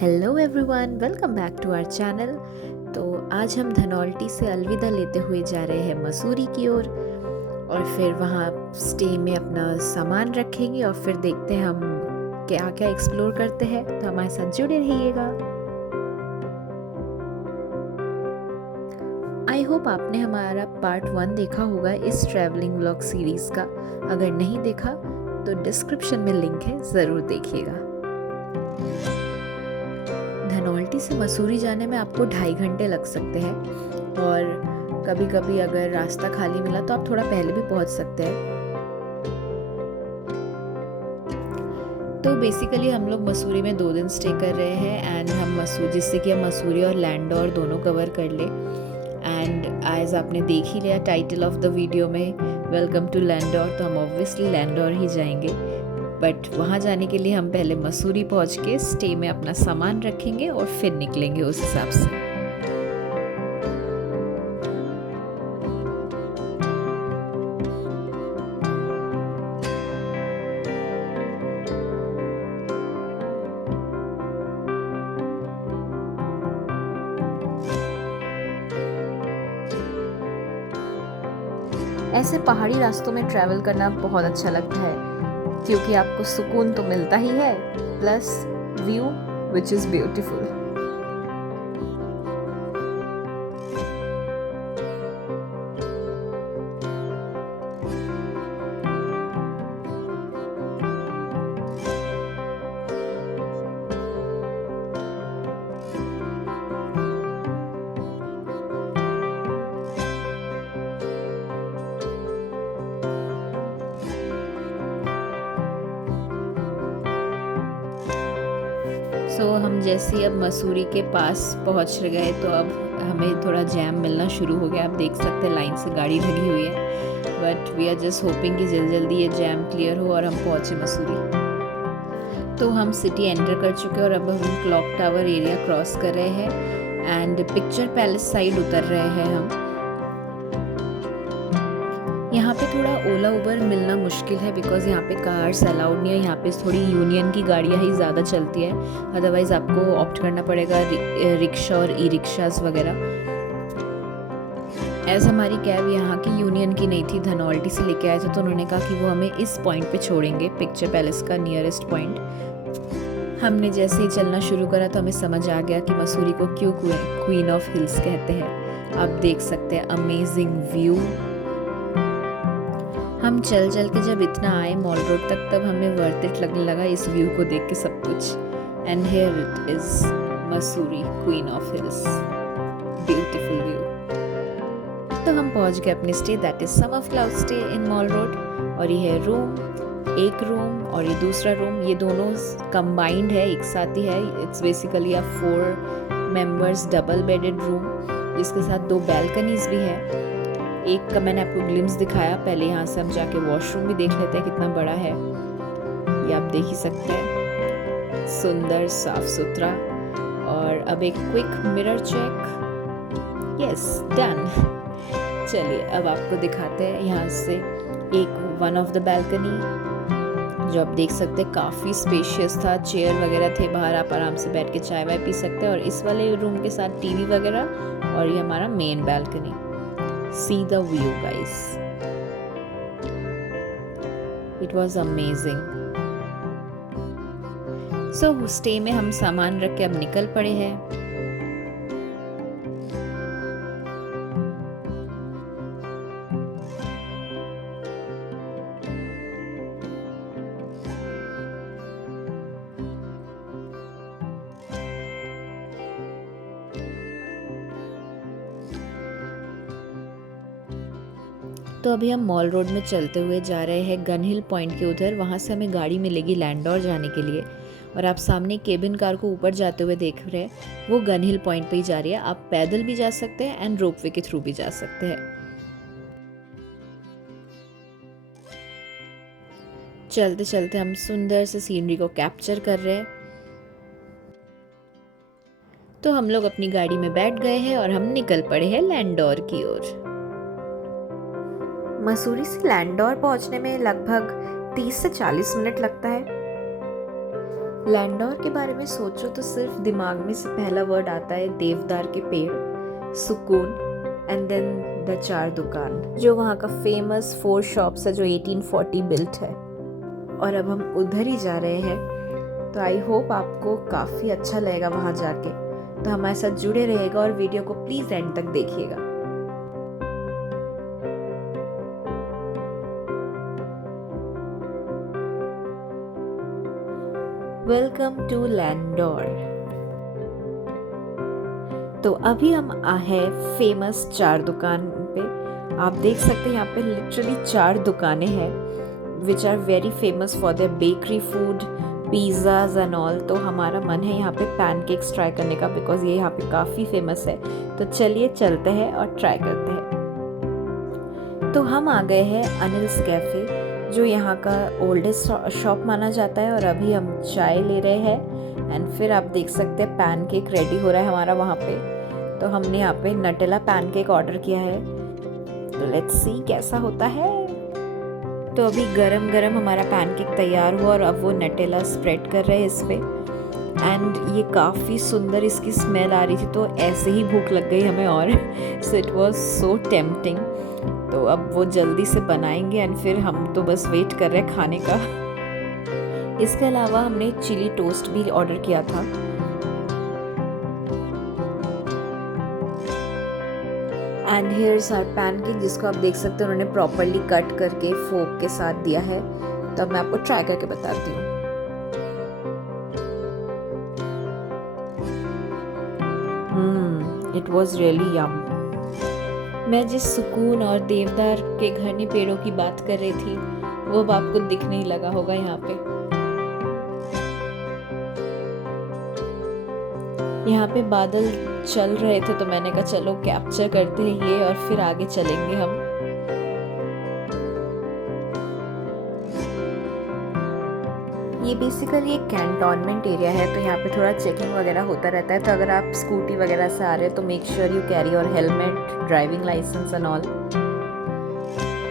Hello everyone, welcome back to our channel. तो आज हम धनौल्टी से अलविदा लेते हुए जा रहे हैं मसूरी की ओर और फिर वहाँ स्टे में अपना सामान रखेंगे और फिर देखते हैं हम क्या क्या एक्सप्लोर करते हैं। तो हमारे साथ जुड़े रहिएगा। आई होप आपने हमारा पार्ट 1 देखा होगा इस ट्रैवलिंग व्लॉग सीरीज़ का। अगर नहीं देखा तो डिस्क्रिप्शन में लिंक है, ज़रूर देखिएगा। धनौल्टी से मसूरी जाने में आपको 2.5 घंटे लग सकते हैं और कभी कभी अगर रास्ता खाली मिला तो आप थोड़ा पहले भी पहुंच सकते हैं। तो बेसिकली हम लोग मसूरी में 2 दिन स्टे कर रहे हैं एंड हम जिससे कि हम मसूरी और लैंडौर दोनों कवर कर ले। एंड एज आपने देख ही लिया टाइटल ऑफ द वीडियो में, वेलकम टू लैंडौर, तो हम ऑब्वियसली लैंडौर ही जाएंगे। बट वहाँ जाने के लिए हम पहले मसूरी पहुँच के स्टे में अपना सामान रखेंगे और फिर निकलेंगे उस हिसाब से। ऐसे पहाड़ी रास्तों में ट्रैवल करना बहुत अच्छा लगता है क्योंकि आपको सुकून तो मिलता ही है, plus view which is beautiful. हम जैसे अब मसूरी के पास पहुंच गए तो अब हमें थोड़ा जैम मिलना शुरू हो गया। आप देख सकते हैं लाइन से गाड़ी लगी हुई है, but we are just hoping कि जल्दी जल्दी ये जैम क्लियर हो और हम पहुंचे मसूरी। तो हम सिटी एंटर कर चुके हैं और अब हम क्लॉक टावर एरिया क्रॉस कर रहे हैं एंड पिक्चर पैलेस साइड उतर रहे हैं हम। यहाँ पे थोड़ा ओला उबर मिलना मुश्किल है बिकॉज यहाँ पे कार्स अलाउड नहीं है। यहाँ पे थोड़ी यूनियन की गाड़ियाँ ही ज़्यादा चलती है, अदरवाइज़ आपको ऑप्ट करना पड़ेगा रिक्शा और ई रिक्शाज वगैरह। एज हमारी कैब यहाँ की यूनियन की नहीं थी, धनौल्टी से लेके आए थे, तो उन्होंने कहा कि वो हमें इस पॉइंट पे छोड़ेंगे, पिक्चर पैलेस का नियरेस्ट पॉइंट। हमने जैसे ही चलना शुरू करा तो हमें समझ आ गया कि मसूरी को क्यों क्वीन ऑफ हिल्स कहते हैं। आप देख सकते हैं अमेजिंग व्यू। हम चल चल के जब इतना आए मॉल रोड तक तब हमें वर्थ इट लगने लगा इस व्यू को देख के सब कुछ। And here it is Mussoorie, queen of hills, beautiful view. तो हम पहुंच गए अपने stay, that is some of cloud stay in Mall Road. और ये है रूम, एक रूम और ये दूसरा रूम, ये दोनों कंबाइंड है, एक साथ ही है। It's basically a 4 members double bedded room जिसके साथ 2 बैल्कनीज भी है। एक का मैंने आपको ग्लिम्स दिखाया, पहले यहाँ से हम जाके वॉशरूम भी देख लेते हैं कितना बड़ा है। ये आप देख ही सकते हैं, सुंदर साफ सुथरा। और अब एक quick mirror check, yes done. चलिए अब आपको दिखाते हैं यहाँ से एक वन ऑफ द बैल्कनी जो आप देख सकते हैं काफ़ी स्पेशियस था, चेयर वगैरह थे बाहर, आप आराम से बैठ के चाय वाय पी सकते हैं। और इस वाले रूम के साथ टीवी वगैरह, और ये हमारा main balcony. See the view guys, it was amazing. So stay में हम सामान रख के अब निकल पड़े हैं। तो अभी हम मॉल रोड में चलते हुए जा रहे हैं गन हिल पॉइंट के उधर। वहाँ से हमें गाड़ी मिलेगी लैंडौर जाने के लिए। और आप सामने केबिन कार को ऊपर जाते हुए देख रहे हैं, वो गन हिल पॉइंट पे ही जा रही है। आप पैदल भी जा सकते हैं एंड रोपवे के थ्रू भी जा सकते हैं। चलते चलते हम सुंदर से सीनरी को कैप्चर कर रहे हैं। तो हम लोग अपनी गाड़ी में बैठ गए हैं और हम निकल पड़े हैं लैंडौर की ओर। मसूरी से लैंडौर पहुंचने में लगभग 30 से 40 मिनट लगता है। लैंडोर के बारे में सोचो तो सिर्फ दिमाग में से पहला वर्ड आता है देवदार के पेड़, सुकून एंड देन द चार दुकान, जो वहाँ का फेमस 4 शॉप्स है जो 1840 बिल्ट है। और अब हम उधर ही जा रहे हैं, तो आई होप आपको काफ़ी अच्छा लगेगा वहाँ जाके। तो हमारे साथ जुड़े रहेगा और वीडियो को प्लीज़ एंड तक देखिएगा। Welcome to Landour. तो अभी हम हैं फेमस चार दुकान पे। आप देख सकते हैं यहाँ पे लिटरली 4 दुकानें हैं which are very famous for their bakery food, pizzas and all. तो हमारा मन है यहाँ पे पैनकेक्स ट्राई करने का बिकॉज ये यहाँ पे काफ़ी फेमस है। तो चलिए चलते हैं और ट्राई करते हैं। तो हम आ गए हैं अनिल्स कैफ़े, जो यहाँ का ओल्डेस्ट शॉप माना जाता है। और अभी हम चाय ले रहे हैं एंड फिर आप देख सकते हैं पैनकेक रेडी हो रहा है हमारा वहाँ पे। तो हमने यहाँ पे नटेला पैनकेक ऑर्डर किया है, तो लेट्स सी कैसा होता है। तो अभी गरम गरम हमारा पैनकेक तैयार हुआ और अब वो नटेला स्प्रेड कर रहे हैं इस पे। एंड ये काफ़ी सुंदर इसकी स्मेल आ रही थी, तो ऐसे ही भूख लग गई हमें और so it was so tempting. तो अब वो जल्दी से बनाएंगे एंड फिर हम तो बस वेट कर रहे हैं खाने का। इसके अलावा हमने चिली टोस्ट भी ऑर्डर किया था। एंड हियर्स आवर पैनकेक, जिसको आप देख सकते हैं उन्होंने प्रॉपरली कट करके फोक के साथ दिया है। तो अब मैं आपको ट्राई करके बताती हूँ। इट वॉज रियली यम। मैं जिस सुकून और देवदार के घने पेड़ों की बात कर रही थी वो अब आपको दिखने ही लगा होगा यहाँ पे। यहाँ पे बादल चल रहे थे तो मैंने कहा चलो कैप्चर करते हैं ये और फिर आगे चलेंगे हम। ये बेसिकली एक कैंटोनमेंट एरिया है, तो यहाँ पे थोड़ा चेकिंग वगैरह होता रहता है। तो अगर आप स्कूटी वगैरह से आ रहे हैं तो make sure you carry your helmet, driving licence and all.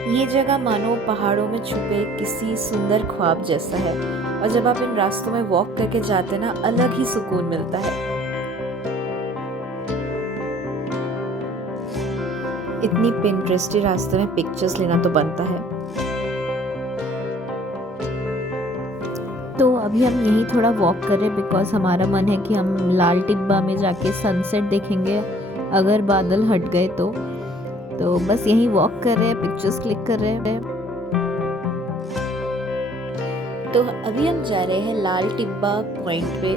ये जगह मानो पहाड़ों में छुपे किसी सुंदर ख्वाब जैसा है, और जब आप इन रास्तों में वॉक करके जाते हैं ना, अलग ही सुकून मिलता है। इतनी पिंटरेस्टी रास्ते में पिक्चर्स लेना तो बनता है। तो अभी हम यहीं थोड़ा वॉक कर रहे हैं बिकॉज हमारा मन है कि हम लाल टिब्बा में जाके सनसेट देखेंगे अगर बादल हट गए तो बस यहीं वॉक कर रहे हैं, पिक्चर्स क्लिक कर रहे हैं। तो अभी हम जा रहे हैं लाल टिब्बा पॉइंट पे,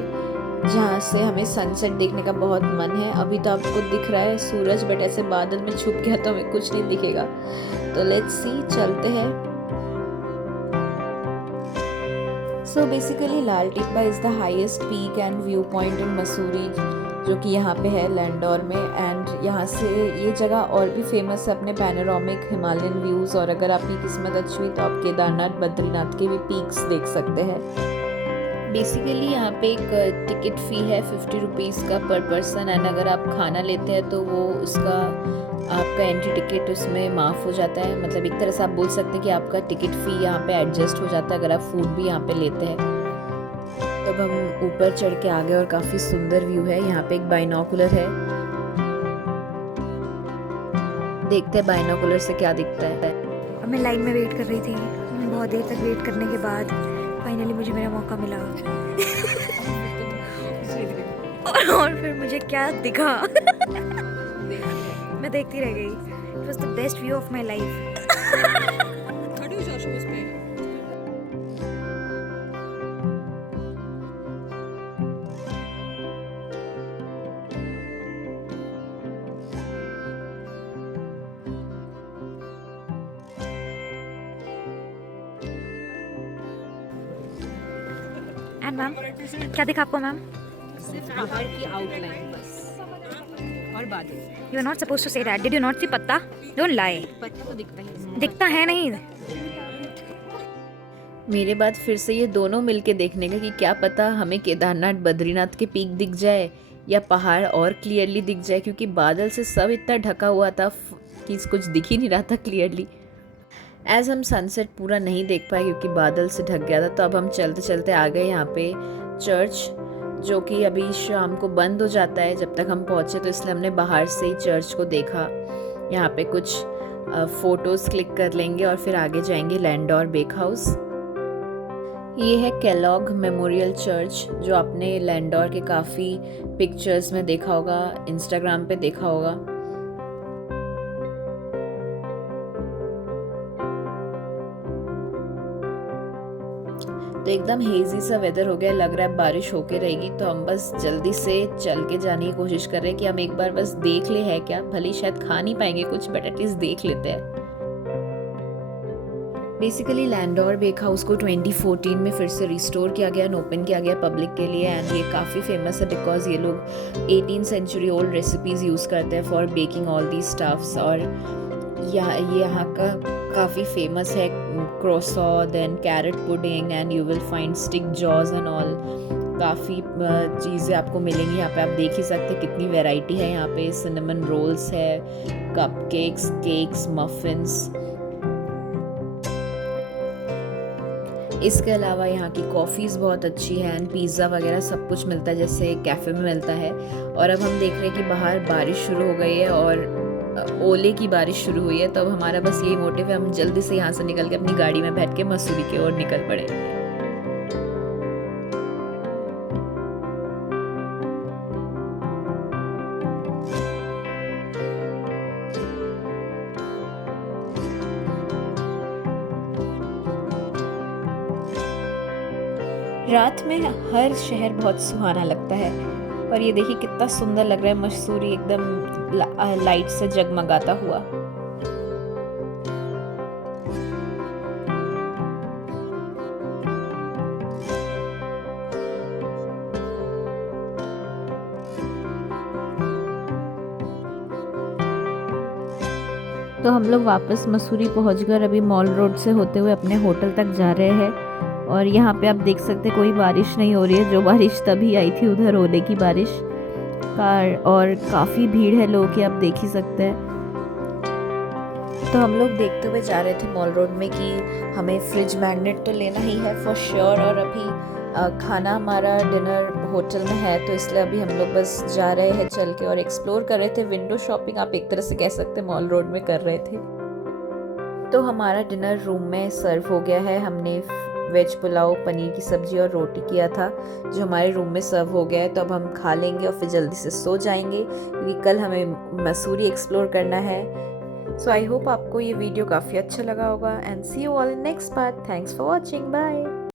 जहाँ से हमें सनसेट देखने का बहुत मन है। अभी तो आपको दिख रहा है सूरज, बट ऐसे बादल में छुप गया तो हमें कुछ नहीं दिखेगा। तो लेट्स सी, चलते हैं। So basically Lal Tibba is the highest peak and view point in Mussoorie, जो कि यहाँ पे है लैंडोर में। एंड यहाँ से ये जगह और भी फेमस है अपने पैनोरामिक हिमालयन व्यूज़। और अगर आपकी किस्मत अच्छी हुई तो आप केदारनाथ, बद्रीनाथ के भी पीक्स देख सकते हैं। बेसिकली यहाँ पे एक टिकट फ़ी है 50 रुपीज़ का पर पर्सन। एंड अगर आप खाना लेते हैं तो वो उसका आपका एंट्री टिकट उसमें माफ़ हो जाता है। मतलब एक तरह से आप बोल सकते हैं कि आपका टिकट फ़ी यहाँ पे एडजस्ट हो जाता है अगर आप फूड भी यहाँ पे लेते हैं। तब हम ऊपर चढ़ के आ गए और काफ़ी सुंदर व्यू है। यहाँ पे एक बाइनोकुलर है, देखते हैं बाइनोकुलर से क्या दिखता है। और मैं लाइन में वेट कर रही थी, बहुत देर तक वेट करने के बाद फाइनली मुझे मेरा मौका मिला। और फिर मुझे क्या दिखा मैं देखती रह गई। It was the best view of my life. खड़ी हो जाओ उस पे। एंड मैम क्या दिखा आपको मैम? सिर्फ पहाड़ की आउटलाइन बस और बादल। You are not supposed to say that. Did you not see पत्ता? Don't lie. पत्ता तो दिखता ही दिखता है नहीं। मेरे बाद फिर से ये दोनों मिलके देखने का कि क्या पता हमें केदारनाथ, बद्रीनाथ के पीक दिख जाए या पहाड़ और क्लियरली दिख जाए, क्योंकि बादल से सब इतना ढका हुआ था कि कुछ दिख ही नहीं रहा था क्लियरली। एज़ हम सनसेट पूरा नहीं देख पाए क्योंकि बादल से ढक गया था, तो अब हम चलते चलते आ गए यहाँ पे चर्च, जो कि अभी शाम को बंद हो जाता है जब तक हम पहुँचे, तो इसलिए हमने बाहर से ही चर्च को देखा। यहाँ पे कुछ फ़ोटोज़ क्लिक कर लेंगे और फिर आगे जाएंगे लैंडोर बेक हाउस। ये है केलॉग मेमोरियल चर्च, जो आपने लैंडोर के काफ़ी पिक्चर्स में देखा होगा, इंस्टाग्राम पे देखा होगा। तो एकदम हेजी सा वेदर हो गया, लग रहा है बारिश होके रहेगी, तो हम बस जल्दी से चल के जाने की कोशिश कर रहे हैं कि हम एक बार बस देख ले है क्या, भले शायद खा नहीं पाएंगे कुछ, बट एटलीस्ट देख लेते हैं। बेसिकली लैंडोर बेक हाउस को 2014 में फिर से रिस्टोर किया गया, ओपन किया गया पब्लिक के लिए, एंड ये काफ़ी फेमस है बिकॉज ये लोग 18th century old recipes use करते हैं for baking all the stuffs. और यहाँ का काफ़ी फेमस है croissant, then carrot pudding, and you will find stick jaws and all. काफ़ी चीज़ें आपको मिलेंगी यहाँ पे, आप देख ही सकते हैं कितनी वैरायटी है यहाँ पे। सिनेमन रोल्स है, कपकेक्स, केक्स, मफिन्स। इसके अलावा यहाँ की कॉफ़ीज़ बहुत अच्छी है, एंड पिज़्ज़ा वगैरह सब कुछ मिलता है जैसे कैफ़े में मिलता है। और अब हम देख रहे हैं कि बाहर बारिश शुरू हो गई है और ओले की बारिश शुरू हुई है, तो अब हमारा बस यही मोटिव है, हम जल्दी से यहाँ से निकल के अपनी गाड़ी में बैठ के मसूरी की ओर निकल पड़े। रात में हर शहर बहुत सुहाना लगता है, और ये देखिए कितना सुंदर लग रहा है मसूरी, एकदम लाइट से जगमगाता हुआ। तो हम लोग वापस मसूरी पहुंचकर अभी मॉल रोड से होते हुए अपने होटल तक जा रहे हैं। और यहाँ पे आप देख सकते हैं कोई बारिश नहीं हो रही है, जो बारिश तभी आई थी उधर ओले की बारिश कार, और काफ़ी भीड़ है लोगों की, आप देख ही सकते हैं। तो हम लोग देखते हुए जा रहे थे मॉल रोड में कि हमें फ्रिज मैग्नेट तो लेना ही है फॉर श्योर, और अभी खाना हमारा डिनर होटल में है, तो इसलिए अभी हम लोग बस जा रहे हैं चल के और एक्सप्लोर कर रहे थे। विंडो शॉपिंग आप एक तरह से कह सकते हैं मॉल रोड में कर रहे थे। तो हमारा डिनर रूम में सर्व हो गया है। हमने वेज पुलाव, पनीर की सब्जी और रोटी किया था, जो हमारे रूम में सर्व हो गया है। तो अब हम खा लेंगे और फिर जल्दी से सो जाएंगे क्योंकि कल हमें मसूरी एक्सप्लोर करना है। सो आई होप आपको ये वीडियो काफ़ी अच्छा लगा होगा, and see you all in next part. Thanks for watching, bye.